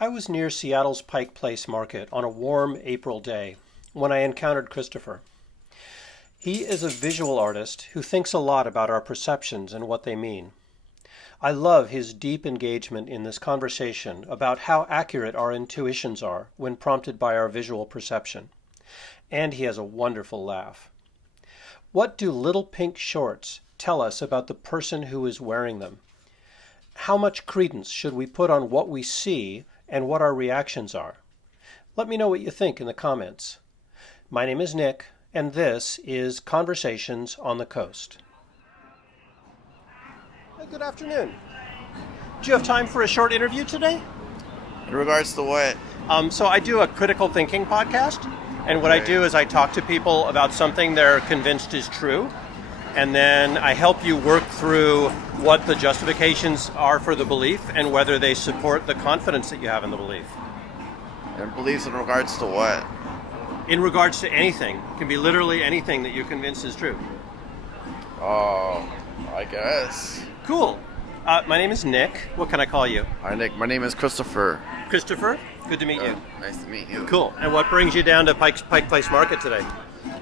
I was near Seattle's Pike Place Market on a warm April day when I encountered Christopher. He is a visual artist who thinks a lot about our perceptions and what they mean. I love his deep engagement in this conversation about how accurate our intuitions are when prompted by our visual perception. And he has a wonderful laugh. What do little pink shorts tell us about the person who is wearing them? How much credence should we put on what we see and what our reactions are? Let me know what you think in the comments. My name is Nick, and this is Conversations on the Coast. Good afternoon. Do you have time for a short interview today? In regards to what? So I do a critical thinking podcast, and what I do is I talk to people about something they're convinced is true, and then I help you work through what the justifications are for the belief and whether they support the confidence that you have in the belief. And beliefs in regards to what? In regards to anything. It can be literally anything that you're convinced is true. Oh, I guess. Cool. My name is Nick. What can I call you? Hi, Nick. My name is Christopher. Christopher? Good to meet you. Nice to meet you. Cool. And what brings you down to Pike Place Market today?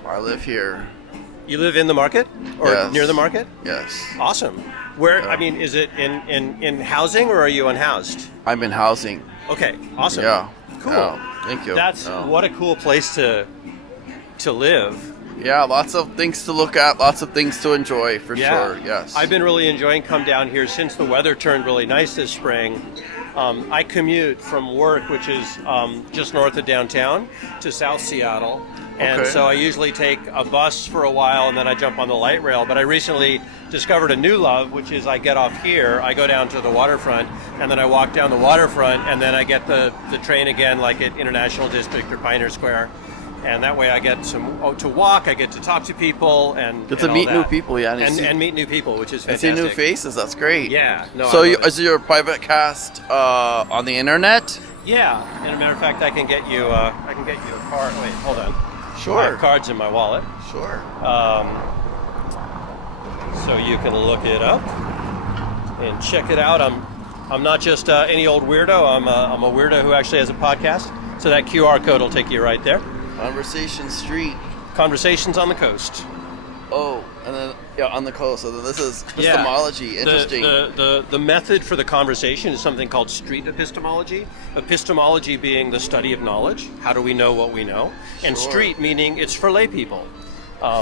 I live here. You live in the market? Or Yes. near the market? Yes. Awesome. Where, Yeah. I mean, is it in housing or are you unhoused? I'm in housing. Okay, awesome. Yeah. Cool. Yeah. Thank you. That's Yeah. what a cool place to live. Yeah, lots of things to look at, lots of things to enjoy, for sure. Yes. I've been really enjoying come down here since the weather turned really nice this spring. I commute from work, which is just north of downtown, to South Seattle. And Okay. so I usually take a bus for a while and then I jump on the light rail. But I recently discovered a new love, which is I get off here, I go down to the waterfront, and then I walk down the waterfront, and then I get the train again, like at International District or Pioneer Square. And that way I get to walk, I get to talk to people, and Get to and meet all new that. people, yeah. And meet new people, which is And fantastic. see new faces, that's great. Yeah. No, So I love it. is your private cast on the internet? Yeah. And a matter of fact, I can get you a card. Wait, hold on. I Sure. have cards in my wallet, Sure. so you can look it up and check it out. I'm not just any old weirdo. I'm a weirdo who actually has a podcast. So that QR code will take you right there. Conversation Street. Conversations on the Coast. Oh, and then on the coast. So then this is Yeah. epistemology. Interesting. The method for the conversation is something called street epistemology. Epistemology being the study of knowledge. How do we know what we know? And Sure. street meaning it's for lay people.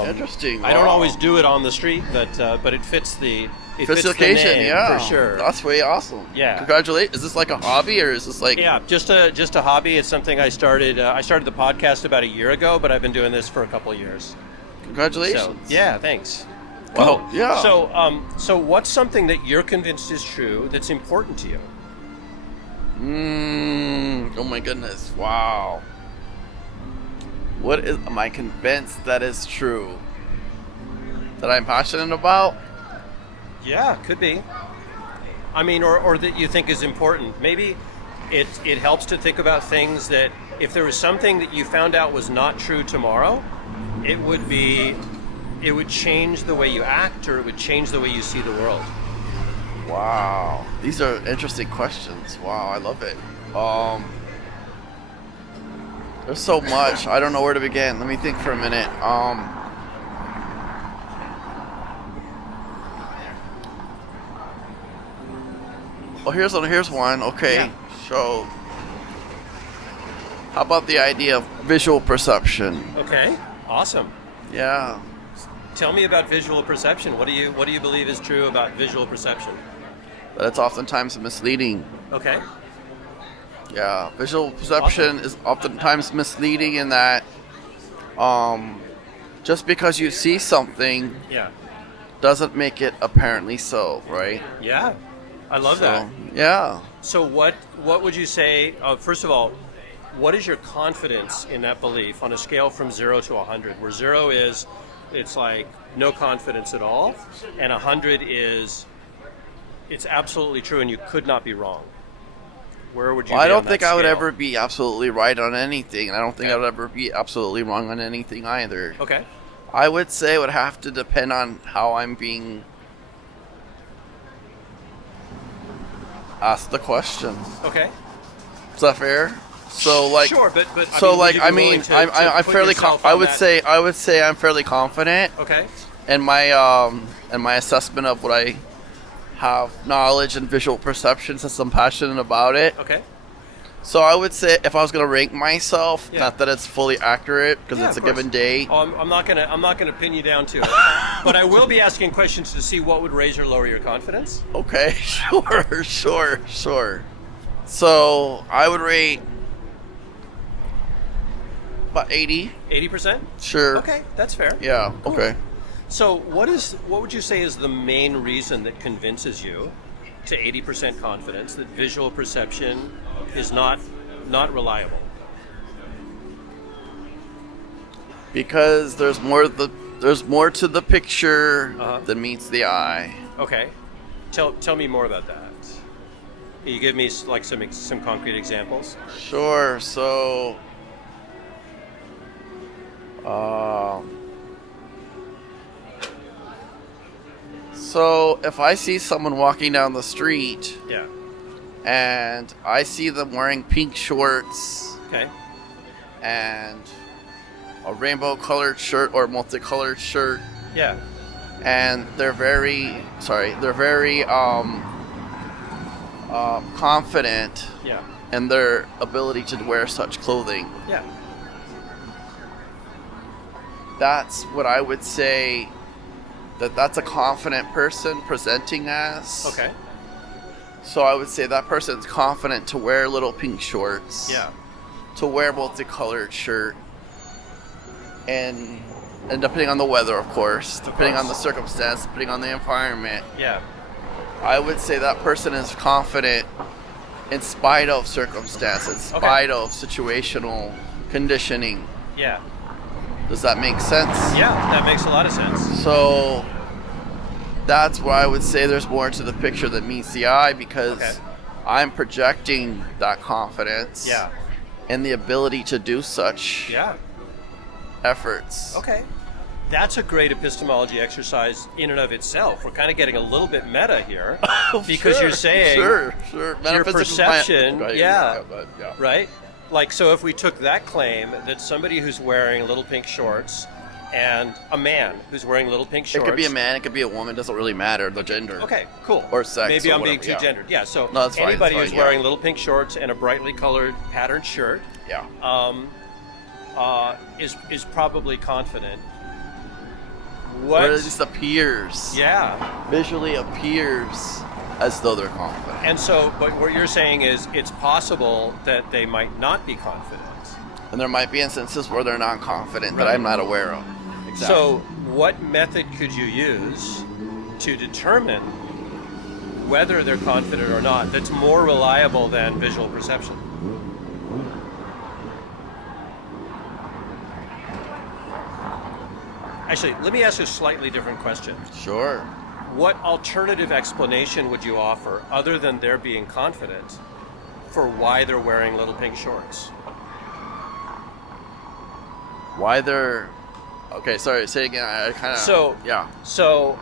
Interesting. I don't Wow. always do it on the street, but it fits the Fits the occasion, name, yeah, for sure. That's way awesome. Yeah. Congratulations. Is this like a hobby or is this like? Yeah, just a hobby. It's something I started. I started the podcast about a year ago, but I've been doing this for a couple of years. Congratulations. So, yeah, thanks. Well, yeah. So what's something that you're convinced is true that's important to you? Oh my goodness! Wow. What am I convinced that is true? That I'm passionate about? Yeah, could be. I mean, or that you think is important. Maybe it helps to think about things that if there was something that you found out was not true tomorrow, it would change the way you act, or it would change the way you see the world. Wow. These are interesting questions. Wow, I love it. There's so much. I don't know where to begin. Let me think for a minute. Well, here's one. Okay. Yeah. So, how about the idea of visual perception? Okay, awesome. Yeah. Tell me about visual perception. What do you believe is true about visual perception? That it's oftentimes misleading. Okay. Yeah. Visual perception is oftentimes misleading in that just because you see something Yeah. doesn't make it apparently so, right? Yeah. I love that. Yeah. So what would you say, first of all, what is your confidence in that belief on a scale from 0 to 100, where 0 is, it's like no confidence at all, and 100 is, it's absolutely true and you could not be wrong? Where would you Well, be I don't on that think I would scale? ever be absolutely right on anything, and I don't think Okay. I would ever be absolutely wrong on anything either. Okay. I would say it would have to depend on how I'm being asked the question. Okay. Is that fair? So like, sure, but so would you like, be willing to I'm put fairly. yourself I on would that- say I'm fairly confident. Okay. And my assessment of what I have knowledge and visual perception, since I'm passionate about it. Okay. So I would say if I was going to rank myself, Yeah. not that it's fully accurate because Yeah, it's a of course. given date. Oh, I'm not gonna pin you down to it, but I will be asking questions to see what would raise or lower your confidence. Okay, sure. So I would rate about 80. 80%. Sure. Okay, that's fair. Yeah. Cool. Okay. So what would you say is the main reason that convinces you to 80% confidence that visual perception is not reliable? Because there's more to the picture Uh-huh. than meets the eye. Okay, tell me more about that. Can you give me like some concrete examples? Sure. So, so if I see someone walking down the street Yeah. and I see them wearing pink shorts Okay. and a rainbow colored shirt or multicolored shirt, Yeah. and they're very confident Yeah. in their ability to wear such clothing. Yeah. That's what I would say that's a confident person presenting as. Okay. So I would say that person's confident to wear little pink shorts. Yeah. To wear multicolored shirt. And depending on the weather, of course, depending on the circumstance, depending on the environment, Yeah. I would say that person is confident in spite of circumstance, in spite of situational conditioning. Yeah. Does that make sense? Yeah, that makes a lot of sense. So that's why I would say there's more to the picture that meets the eye, because I'm projecting that confidence Yeah. and the ability to do such Yeah. efforts. Okay. That's a great epistemology exercise in and of itself. We're kind of getting a little bit meta here because you're saying Sure. your Metaphysics is my- perception, Right, yeah. but, yeah. right? Like, so if we took that claim that somebody who's wearing little pink shorts and a man who's wearing little pink It shorts. could be a man, it could be a woman, doesn't really matter, the gender. Okay, cool. Or sex Maybe or I'm being whatever, too yeah. gendered. Yeah, so No, that's fine, anybody that's who's fine, yeah. wearing little pink shorts and a brightly colored patterned shirt Yeah. is probably confident. Or at least appears. Yeah. Visually appears as though they're confident. And so, but what you're saying is it's possible that they might not be confident. And there might be instances where they're not confident that Right. I'm not aware of. Exactly. So, what method could you use to determine whether they're confident or not that's more reliable than visual perception? Actually, let me ask you a slightly different question. Sure. What alternative explanation would you offer, other than their being confident, for why they're wearing little pink shorts? Why they're... Okay, sorry, say it again. I kind of... So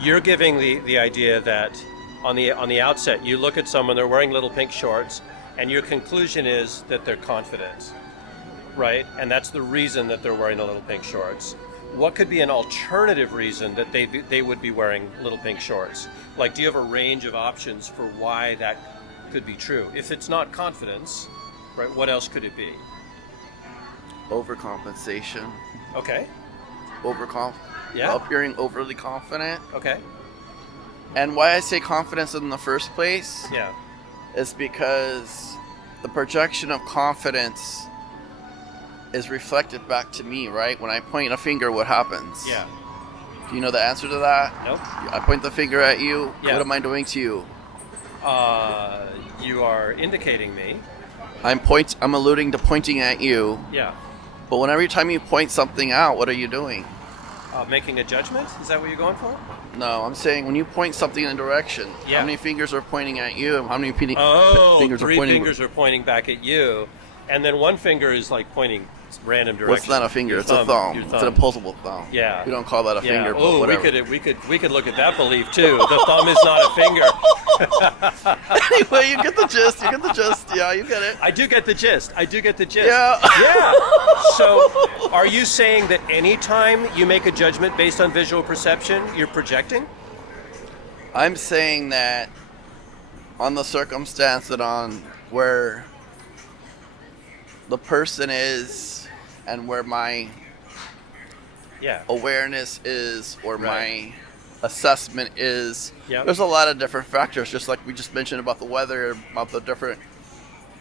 you're giving the idea that on the outset, you look at someone, they're wearing little pink shorts, and your conclusion is that they're confident, right? And that's the reason that they're wearing the little pink shorts. What could be an alternative reason that they would be wearing little pink shorts? Like, do you have a range of options for why that could be true? If it's not confidence, right, what else could it be? Overcompensation. Okay. Yeah. Appearing overly confident. Okay. And why I say confidence in the first place Yeah. is because the projection of confidence is reflected back to me, right? When I point a finger, what happens? Yeah. Do you know the answer to that? Nope. I point the finger at you. Yeah. What am I doing to you? You are indicating me. I'm alluding to pointing at you. Yeah. But every time you point something out, what are you doing? Making a judgment? Is that what you're going for? No, I'm saying when you point something in a direction, Yeah. how many fingers are pointing at you and how many fingers are Three pointing... fingers are pointing back at you. And then one finger is like pointing random direction. What's not a finger? Your It's a thumb. Your It's an opposable thumb. Yeah. We don't call that a finger, but whatever. we could look at that belief too. The thumb is not a finger. Anyway, you get the gist. You get the gist. Yeah, you get it. I do get the gist. Yeah. Yeah. So, are you saying that anytime you make a judgment based on visual perception, you're projecting? I'm saying that on the circumstance that on where the person is and where my awareness is or my assessment is, there's a lot of different factors, just like we just mentioned about the weather, about the different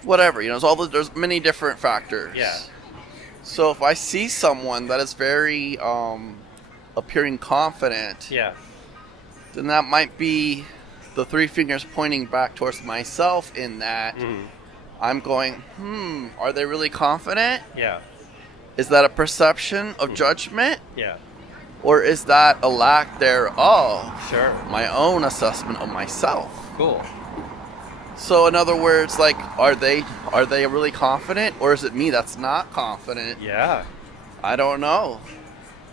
whatever, there's many different factors. Yeah. So if I see someone that is very appearing confident, then that might be the three fingers pointing back towards myself in that I'm going, are they really confident? Yeah. Is that a perception of judgment? Yeah. Or is that a lack thereof? Sure. My own assessment of myself. Cool. So in other words, like, are they really confident, or is it me that's not confident? Yeah. I don't know.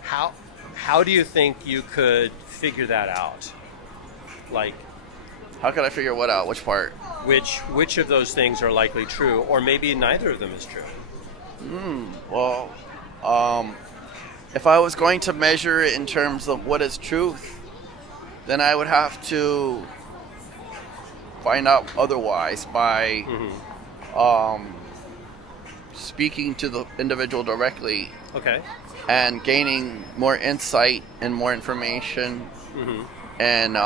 How do you think you could figure that out? Like, how could I figure what out? Which part? Which of those things are likely true, or maybe neither of them is true? Well, if I was going to measure it in terms of what is truth, then I would have to find out otherwise by speaking to the individual directly. Okay. And gaining more insight and more information and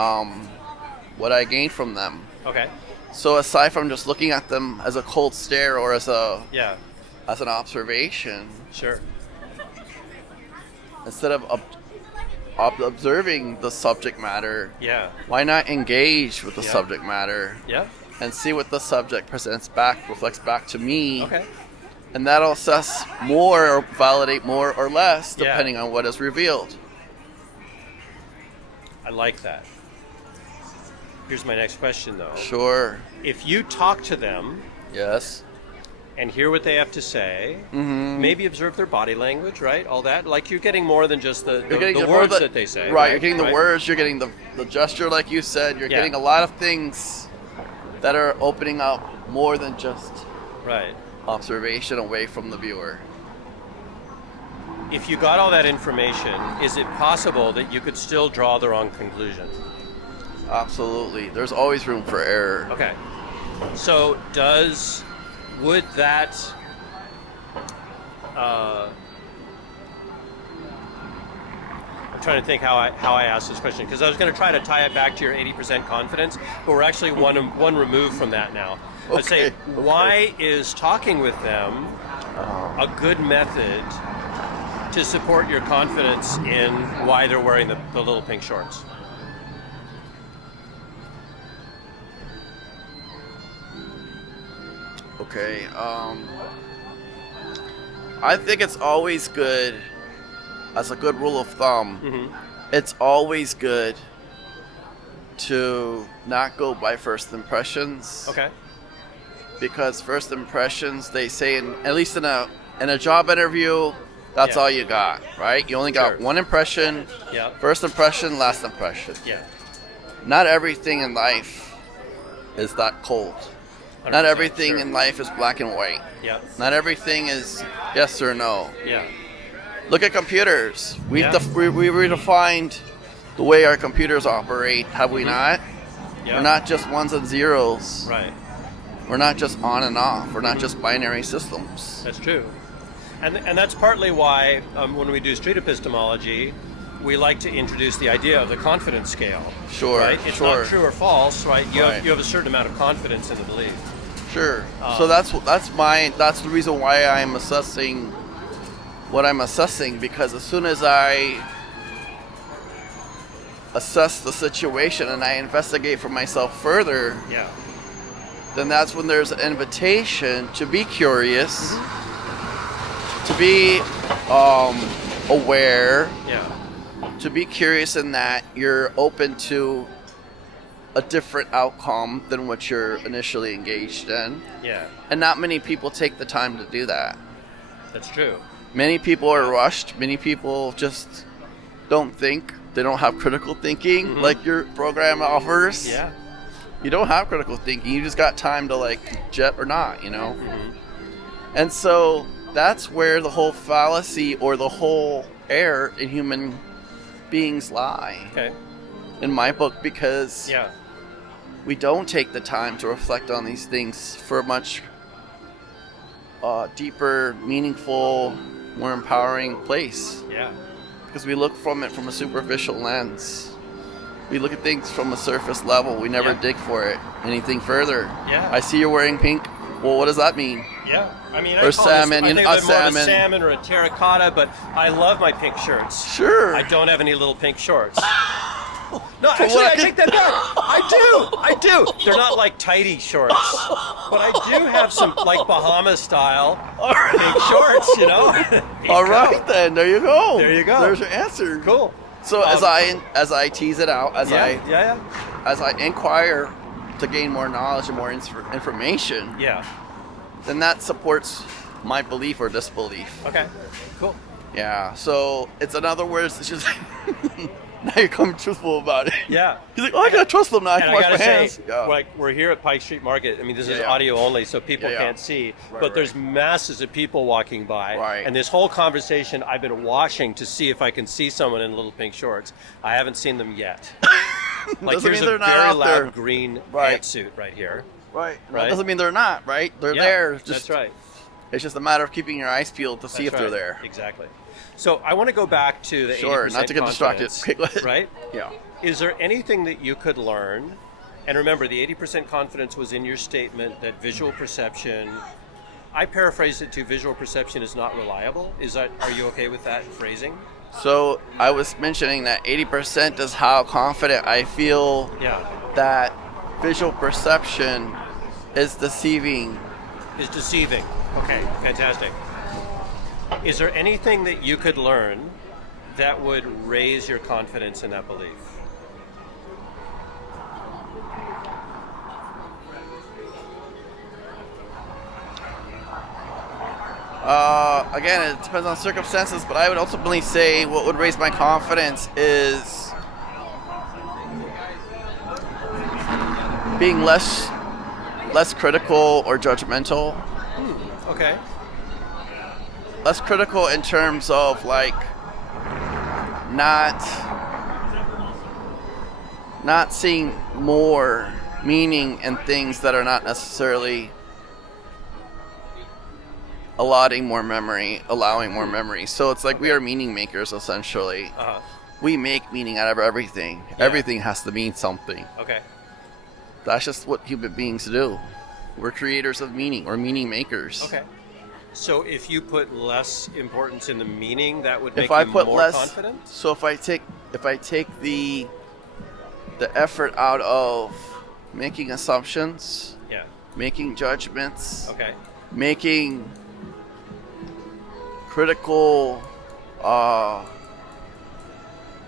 what I gained from them. Okay. So aside from just looking at them as a cold stare or as an observation, sure. Instead of observing the subject matter, why not engage with the subject matter? And see what the subject presents back, reflects back to me. Okay. And that'll assess more or validate more or less depending on what is revealed. I like that. Here's my next question, though. Sure. If you talk to them, and hear what they have to say, maybe observe their body language, right? All that, like you're getting more than just the words that they say. Right. You're getting the words. You're getting the gesture, like you said. You're getting a lot of things that are opening up more than just observation away from the viewer. If you got all that information, is it possible that you could still draw the wrong conclusion? Absolutely. There's always room for error. Okay. So would that I'm trying to think how I asked this question, because I was going to try to tie it back to your 80% confidence, but we're actually one remove from that now. I'd say, why is talking with them a good method to support your confidence in why they're wearing the little pink shorts? Okay. I think it's always good, as a good rule of thumb, it's always good to not go by first impressions. Okay. Because first impressions, they say, at least in a job interview, that's all you got, right? You only got one impression, first impression, last impression. Not everything in life is that cold. Not everything in life is black and white. Not everything is yes or no. Look at computers. We redefined the way our computers operate, have we not? We're not just ones and zeros. Right. We're not just on and off. We're not just binary systems. That's true. And that's partly why when we do street epistemology, we like to introduce the idea of the confidence scale. Sure. Right? It's not true or false, right? You have a certain amount of confidence in the belief. Sure. So that's the reason why I'm assessing what I'm assessing, because as soon as I assess the situation and I investigate for myself further, then that's when there's an invitation to be curious, to be aware, to be curious in that you're open to a different outcome than what you're initially engaged in. Yeah. And not many people take the time to do that. That's true. Many people are rushed. Many people just don't think. They don't have critical thinking like your program offers. Yeah. You don't have critical thinking. You just got time to like jet or not, you know? And so that's where the whole fallacy or the whole error in human beings lie. Okay. In my book, because yeah. we don't take the time to reflect on these things for a much deeper, meaningful, more empowering place. Yeah. Because we look from it from a superficial lens. We look at things from a surface level. We never dig for it anything further. Yeah. I see you're wearing pink. Well, what does that mean? Yeah. I mean, or salmon. I think more of a salmon or a terracotta, but I love my pink shirts. Sure. I don't have any little pink shorts. No, actually, I take that back. I do. They're not like tighty shorts, but I do have some like Bahama style pink shorts, you know. All right, then. There you go. There you go. There's your answer. Cool. So as I tease it out, as I inquire to gain more knowledge and more information, then that supports my belief or disbelief. Okay. Cool. Yeah. So it's in other words, it's just. Now you're coming truthful about it. Yeah. He's like, I gotta trust them now. I can wash my hands. Like, we're here at Pike Street Market. I mean, this is audio only, so people can't see. But there's masses of people walking by. Right. And this whole conversation, I've been watching to see if I can see someone in little pink shorts. I haven't seen them yet. Like, here's a very loud green pantsuit right here. Right. That doesn't mean they're not, right? They're there. That's right. It's just a matter of keeping your eyes peeled to see if they're there. Exactly. So I want to go back to the 80% not to get distracted. Right? Yeah. Is there anything that you could learn? And remember, the 80% confidence was in your statement that visual perception, I paraphrased it to visual perception is not reliable. Are you okay with that phrasing? So I was mentioning that 80% is how confident I feel that visual perception is deceiving. Is deceiving. Okay, fantastic. Is there anything that you could learn that would raise your confidence in that belief? Again, it depends on circumstances, but I would ultimately say what would raise my confidence is being less critical or judgmental. Okay. Less critical in terms of like not seeing more meaning in things that are not necessarily allowing more memory. So it's like we are meaning makers essentially. We make meaning out of everything. Everything has to mean something. Okay. That's just what human beings do. We're creators of meaning. We're meaning makers. Okay. So if you put less importance in the meaning, that would make you more confident? So if I take the effort out of making assumptions, making judgments, making critical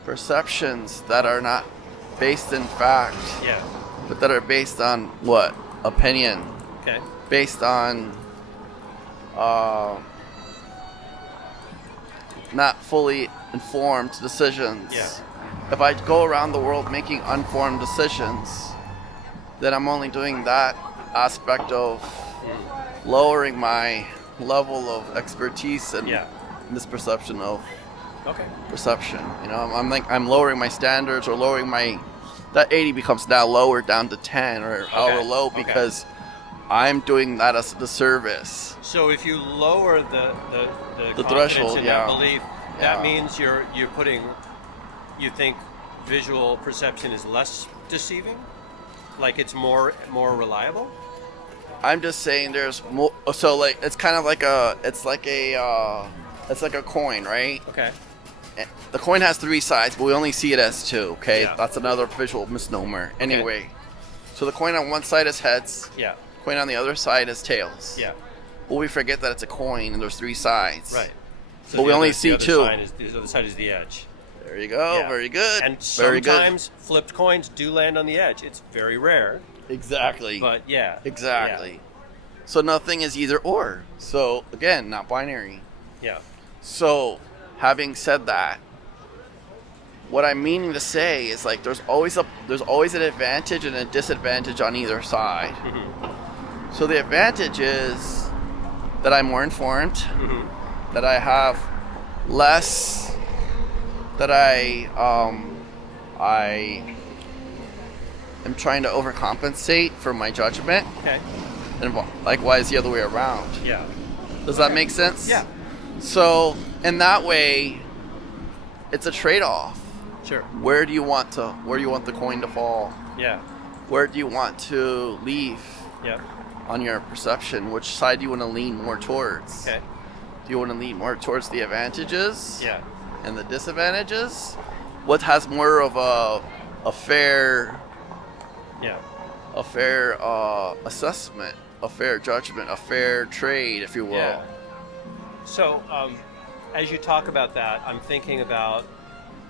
perceptions that are not based in fact, but that are based on what? Opinion. Okay. Based on not fully informed decisions. If I go around the world making unformed decisions, then I'm only doing that aspect of lowering my level of expertise and this perception of perception. You know, I'm lowering my standards or lowering that 80 becomes now lowered down to 10 or however low because I'm doing that as a disservice. So if you lower the threshold in that belief, that means you think visual perception is less deceiving? Like it's more reliable? I'm just saying there's more. So like it's kind of like it's like a coin, right? Okay. The coin has three sides, but we only see it as two. Okay, that's another visual misnomer. Anyway, so the coin on one side is heads. Yeah. Coin on the other side is tails. Yeah. But we forget that it's a coin and there's three sides. Right. So but we only see two. The other side is the edge. There you go. Yeah. Very good. And sometimes flipped coins do land on the edge. It's very rare. Exactly. But yeah. Exactly. Yeah. So nothing is either or. So again, not binary. Yeah. So having said that, what I'm meaning to say is like there's always an advantage and a disadvantage on either side. Mm-hmm. So the advantage is that I'm more informed, mm-hmm. that I have less, that I am trying to overcompensate for my judgment. Okay. And likewise the other way around. Yeah. Does that make sense? Yeah. So in that way, it's a trade-off. Sure. Where do you want the coin to fall? Yeah. Where do you want to leave? Yeah. On your perception, which side do you want to lean more towards? Okay. Do you want to lean more towards the advantages? Yeah. And the disadvantages? What has more of a fair? Yeah. A fair assessment, a fair judgment, a fair trade, if you will. Yeah. So, as you talk about that, I'm thinking about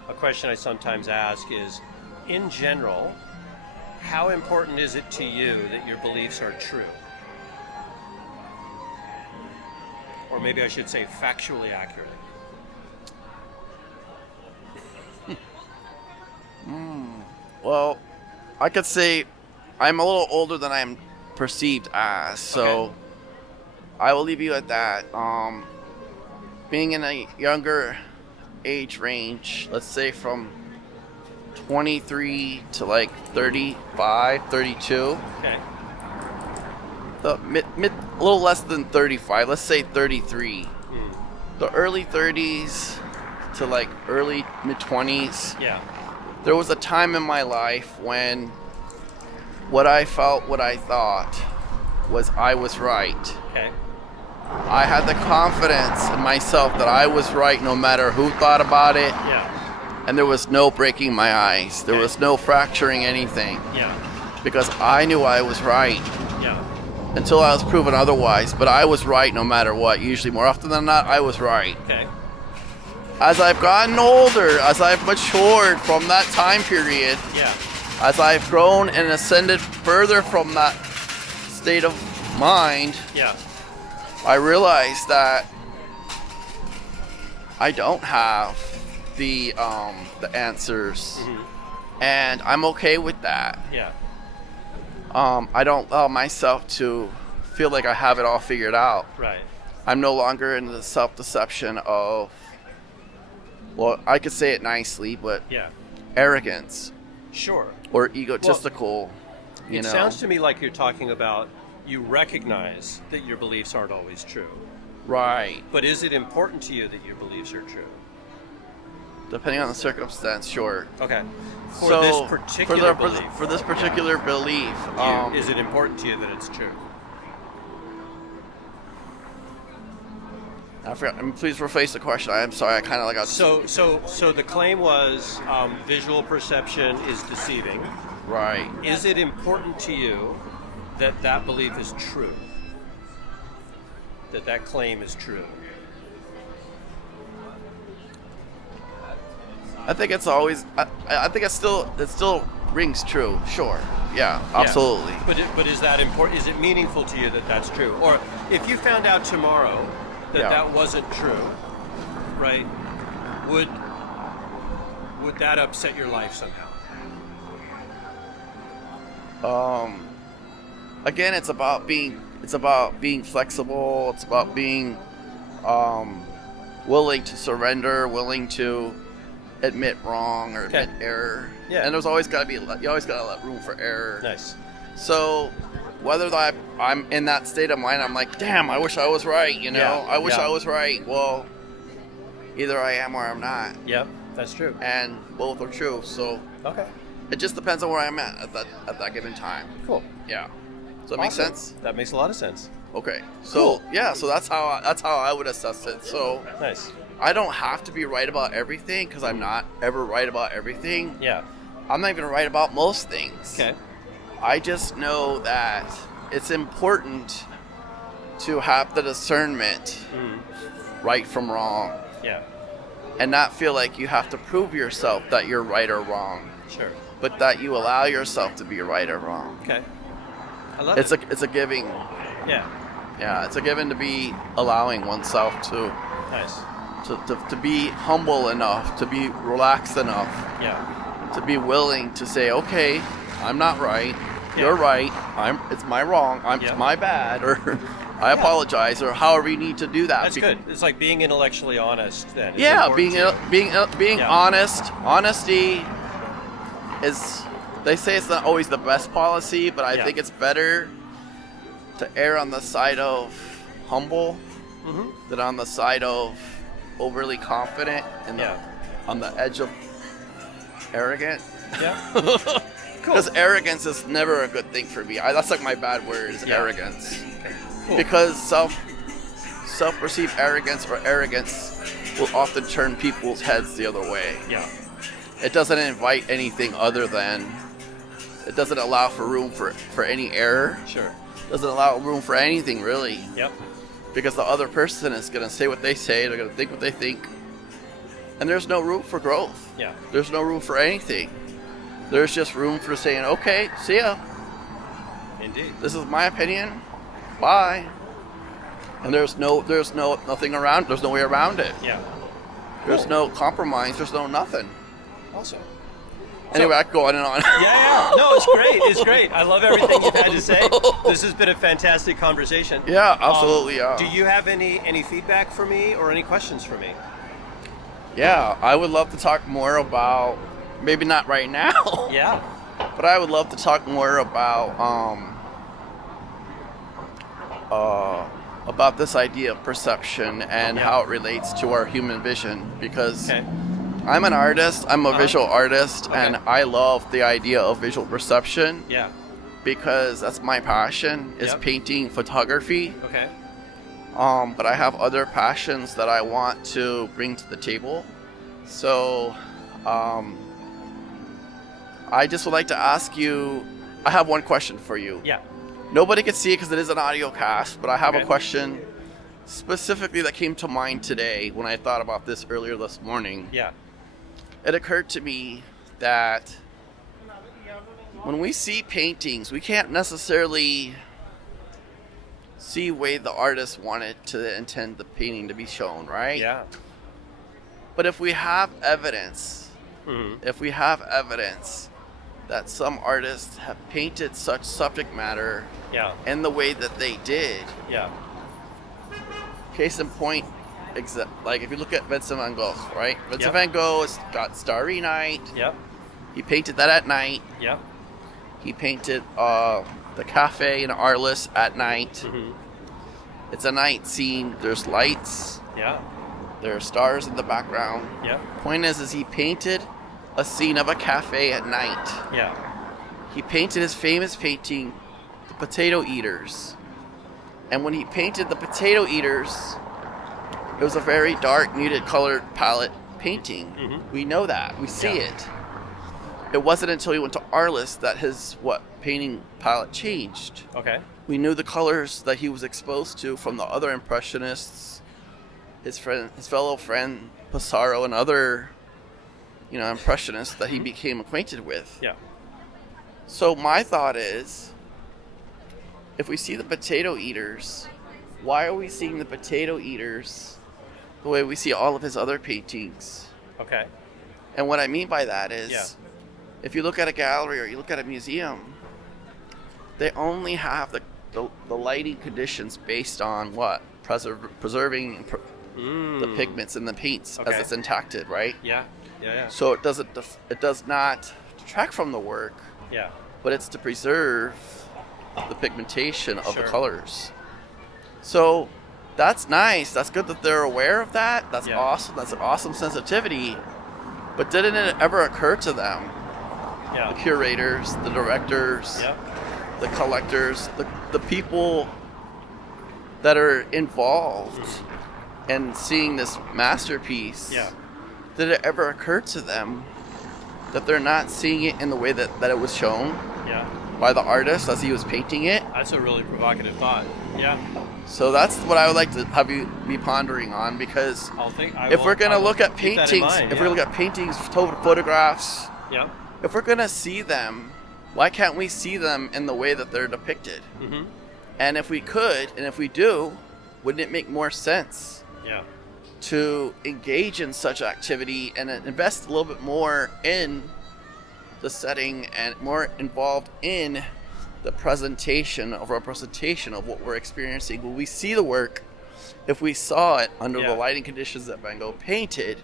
a question I sometimes ask is, in general, how important is it to you that your beliefs are true? Or maybe I should say factually accurate. Well, I could say I'm a little older than I'm perceived as, so okay. I will leave you at that. Being in a younger age range, let's say from 23 to like 35, 32. Okay. The mid a little less than 35, let's say 33. The early 30s to like early mid 20s. Yeah. There was a time in my life when what I felt, what I thought was I was right. Okay. I had the confidence in myself that I was right no matter who thought about it. Yeah. And there was no breaking my ice. There was no fracturing anything. Yeah. Because I knew I was right. Yeah. Until I was proven otherwise. But I was right no matter what. Usually, more often than not, I was right. Okay. As I've gotten older, as I've matured from that time period, yeah. As I've grown and ascended further from that state of mind, yeah. I realized that I don't have the answers, mm-hmm. and I'm okay with that. Yeah. I don't allow myself to feel like I have it all figured out. Right. I'm no longer in the self-deception of, well, I could say it nicely, but yeah. arrogance. Sure. Or egotistical. Well, it sounds to me like you're talking about you recognize that your beliefs aren't always true. Right. But is it important to you that your beliefs are true? Depending on the circumstance, sure. Okay. For this particular belief, is it important to you that it's true? I forgot. I mean, please rephrase the question. I'm sorry. I kind of got. So the claim was visual perception is deceiving. Right. Is it important to you that belief is true? That claim is true? I think it's always. I think it still rings true. Sure. Yeah. Absolutely. Yeah. But is that important? Is it meaningful to you that that's true? Or if you found out tomorrow that wasn't true, right? Would that upset your life somehow? Again, it's about being flexible. It's about being willing to surrender, willing to admit wrong or admit error. Yeah. And there's always got to be, you always got to let room for error. Nice. So whether I'm in that state of mind, I'm like, damn, I wish I was right, you know? I wish I was right. Well, either I am or I'm not. Yep, that's true. And both are true, so okay. It just depends on where I'm at that given time. Cool. Yeah. Does that make sense? That makes a lot of sense. Okay. So, cool. So that's how I would assess it. So nice. I don't have to be right about everything because I'm not ever right about everything. Yeah. I'm not even right about most things. Okay. I just know that it's important to have the discernment right from wrong. Yeah. and not feel like you have to prove yourself that you're right or wrong. Sure. But that you allow yourself to be right or wrong. Okay. I love it. It's a giving. Yeah. Yeah, it's a given to be allowing oneself to. Nice. To be humble enough, to be relaxed enough. Yeah. To be willing to say, okay, I'm not right. You're right. It's my wrong. It's my bad, or I apologize, or however you need to do that. That's good. It's like being intellectually honest. Then. Being honest. Honesty is. They say it's not always the best policy, but I think it's better to err on the side of humble than on the side of overly confident and on the edge of arrogant. Yeah. Cool. Because arrogance is never a good thing for me. That's like my bad word is arrogance. Okay. Cool. Because self-perceived arrogance or arrogance will often turn people's heads the other way. Yeah. It doesn't invite anything other than. It doesn't allow for room for any error. Sure. Doesn't allow room for anything really. Yep. Because the other person is going to say what they say, they're going to think what they think, and there's no room for growth. Yeah. There's no room for anything. There's just room for saying, okay, see ya. Indeed. This is my opinion. Bye. And there's nothing around. There's no way around it. Yeah. There's no compromise. There's no nothing. Awesome. Anyway, I could go on and on. Yeah. No, it's great. It's great. I love everything you've had to say. This has been a fantastic conversation. Yeah, absolutely. Do you have any feedback for me or any questions for me? Yeah, I would love to talk more about, maybe not right now. Yeah. But I would love to talk more about this idea of perception and how it relates to our human vision, because I'm an artist, I'm a visual artist, and I love the idea of visual perception. Yeah. Because that's my passion, is painting, photography. Okay. But I have other passions that I want to bring to the table. So, I just would like to ask you, I have one question for you. Yeah. Nobody can see it because it is an audio cast, but I have a question specifically that came to mind today when I thought about this earlier this morning. Yeah. It occurred to me that when we see paintings, we can't necessarily see the way the artist wanted to intend the painting to be shown, right? Yeah. But if we have evidence, that some artists have painted such subject matter in the way that they did. Yeah. Case in point, like if you look at Vincent van Gogh, right? Vincent van Gogh has got Starry Night. Yep. He painted that at night. Yep. He painted the cafe in Arles at night. Mm-hmm. It's a night scene. There's lights. Yeah. There are stars in the background. Yeah. Point is he painted a scene of a cafe at night. Yeah. He painted his famous painting, The Potato Eaters. And when he painted The Potato Eaters, it was a very dark, muted colored palette painting. Mm-hmm. We know that. We see it. It wasn't until he went to Arles that his painting palette changed. Okay. We knew the colors that he was exposed to from the other Impressionists, his fellow friend Pissarro, and other, Impressionists that he became acquainted with. Yeah. So my thought is, if we see the Potato Eaters, why are we seeing the Potato Eaters the way we see all of his other paintings? Okay. And what I mean by that is, if you look at a gallery or you look at a museum, they only have the lighting conditions based on what? Preserving the pigments and the paints as it's intacted, right? Yeah. So it does not detract from the work. Yeah. But it's to preserve the pigmentation of the colors. So that's nice. That's good that they're aware of that. That's awesome. That's an awesome sensitivity. But didn't it ever occur to them? The curators, the directors, the collectors, the people that are involved in seeing this masterpiece, did it ever occur to them that they're not seeing it in the way that it was shown? by the artist as he was painting it. That's a really provocative thought. Yeah. So that's what I would like to have you be pondering on, because if we're going to look at paintings, if we're going to look at paintings, photographs, if we're going to see them, why can't we see them in the way that they're depicted? Mm-hmm. And if we could, and if we do, wouldn't it make more sense to engage in such activity and invest a little bit more in the setting and more involved in the presentation of representation of what we're experiencing when we see the work? If we saw it under the lighting conditions that Van Gogh painted,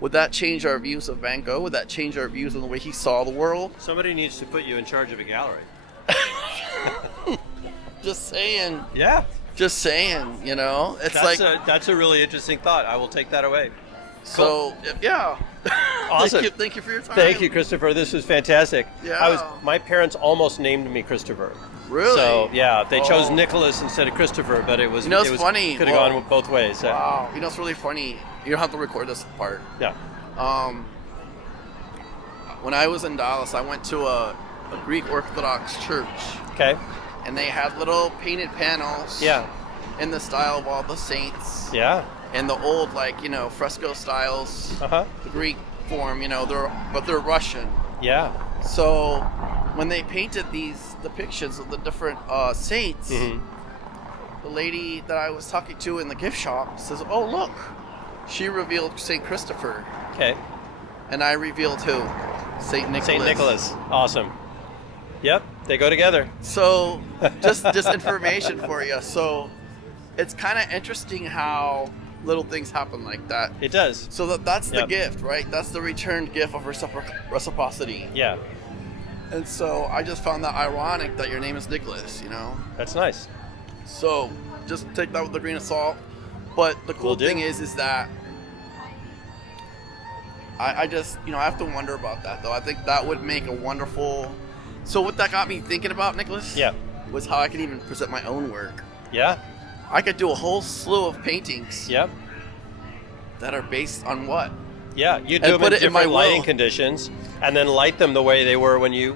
would that change our views of Van Gogh? Would that change our views on the way he saw the world? Somebody needs to put you in charge of a gallery. Just saying. Yeah. Just saying, you know. It's that's a really interesting thought. I will take that away. So, yeah. Awesome. Thank you for your time. Thank you, Christopher. This was fantastic. Yeah. My parents almost named me Christopher. Really? So, yeah, they chose Nicholas instead of Christopher, but it was, funny. Could have gone both ways. Wow. You know, it's really funny. You don't have to record this part. Yeah. When I was in Dallas, I went to a Greek Orthodox church. Okay. And they had little painted panels. Yeah. In the style of all the saints. Yeah. And the old, fresco styles. Uh-huh. The Greek form, they're Russian. Yeah. So when they painted these depictions of the different saints, the lady that I was talking to in the gift shop says, "Oh, look, she revealed St. Christopher." Okay. And I revealed who? St. Nicholas. St. Nicholas. Awesome. Yep, they go together. So just information for you. So it's kind of interesting how little things happen like that. It does. So that's the gift, right? That's the returned gift of reciprocity. Yeah. And so I just found that ironic that your name is Nicholas, That's nice. So just take that with a grain of salt. But the cool thing is that I just, I have to wonder about that, though. I think that would make a wonderful... So what that got me thinking about, Nicholas, was how I could even present my own work. Yeah. I could do a whole slew of paintings. Yep. That are based on what? Yeah, you do them in different lighting conditions, and then light them the way they were when you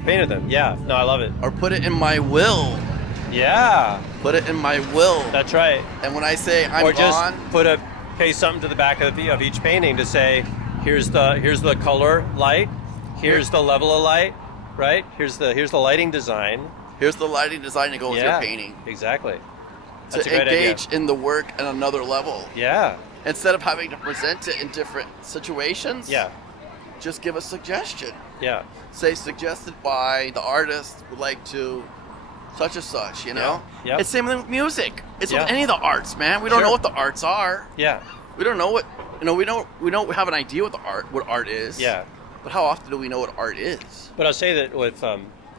painted them. Yeah. No, I love it. Or put it in my will. Yeah. Put it in my will. That's right. And when I say I'm or just gone, paste something to the back of each painting to say, here's the color light, here's the level of light, right? Here's the lighting design. Here's the lighting design to go with your painting. Exactly. That's to engage in the work at another level. Yeah. Instead of having to present it in different situations. Yeah. Just give a suggestion. Yeah. Say suggested by the artist would like to such and such, Yeah. Yep. It's the same thing with music. It's with any of the arts, man. We don't know what the arts are. Yeah. We don't know what we don't have an idea what art is. Yeah. But how often do we know what art is? But I'll say that with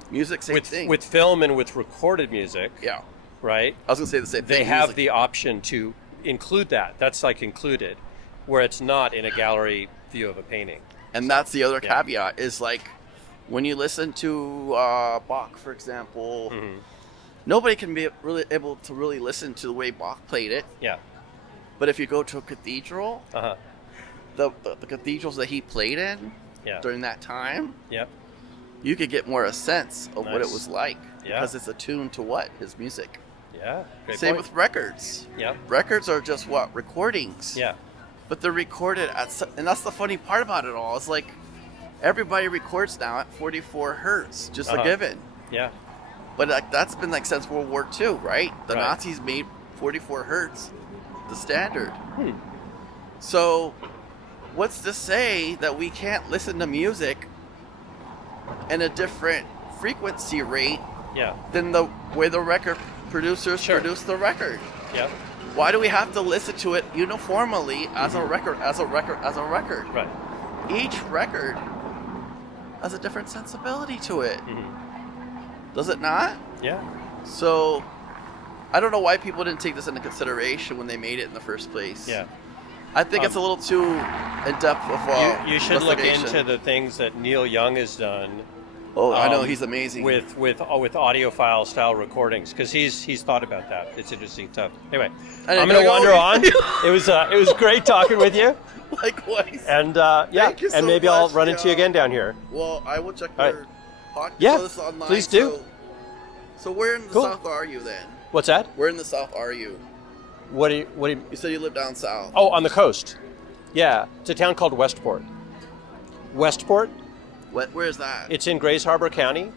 music, same thing. With film and with recorded music. Yeah. Right? I was gonna say the same thing. They have the option to include that. That's included, where it's not in a gallery view of a painting. And that's the other caveat is when you listen to Bach, for example, nobody can be really able to really listen to the way Bach played it. Yeah. But if you go to a cathedral, the cathedrals that he played in during that time, you could get more a sense of what it was like because it's attuned to what? His music. Yeah. Same with records. Yeah. Records are just what? Recordings. Yeah. But they're recorded and that's the funny part about it all. It's everybody records now at 44 hertz, just a given. Yeah. But that's been since World War II, right? The Nazis made 44 hertz the standard. So what's to say that we can't listen to music in a different frequency rate than the way the record producers produce the record? Yeah. Why do we have to listen to it uniformly as a record, as a record, as a record? Right. Each record has a different sensibility to it. Does it not? Yeah. So I don't know why people didn't take this into consideration when they made it in the first place. Yeah. I think it's a little too in depth of you should look into the things that Neil Young has done. Oh, I know, he's amazing. With audiophile style recordings, because he's thought about that. It's interesting stuff. Anyway, I'm going to wander on. It was great talking with you. Likewise. And Thank you so maybe much, I'll run into you again down here. Well, I will check your podcast? Yeah, So this is online, please do. So where in the South are you then? What's that? Where in the South are you? What do you? You said you live down south. Oh, on the coast. Yeah, it's a town called Westport. Westport? Where is that? It's in Grays Harbor County.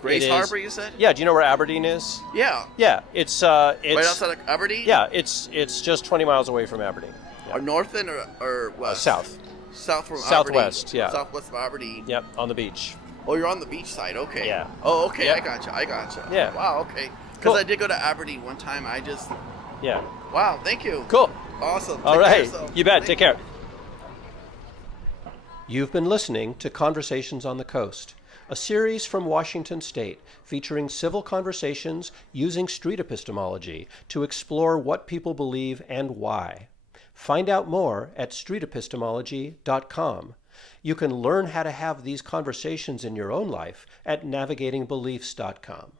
Grays Harbor, you said? Yeah. Do you know where Aberdeen is? Yeah. Yeah. It's right outside of Aberdeen. Yeah. It's just 20 miles away from Aberdeen. Yeah. Or north end or west? South. South from Southwest. Aberdeen. Yeah. Southwest of Aberdeen. Yep. On the beach. Oh, you're on the beach side. Okay. Yeah. Oh, okay. Yep. I gotcha. Yeah. Wow. Okay. Because Cool. I did go to Aberdeen one time. Yeah. Wow. Thank you. Cool. Awesome. All Take care right. of yourself. You bet. Thank Take care. You've been listening to Conversations on the Coast, a series from Washington State featuring civil conversations using street epistemology to explore what people believe and why. Find out more at streetepistemology.com. You can learn how to have these conversations in your own life at navigatingbeliefs.com.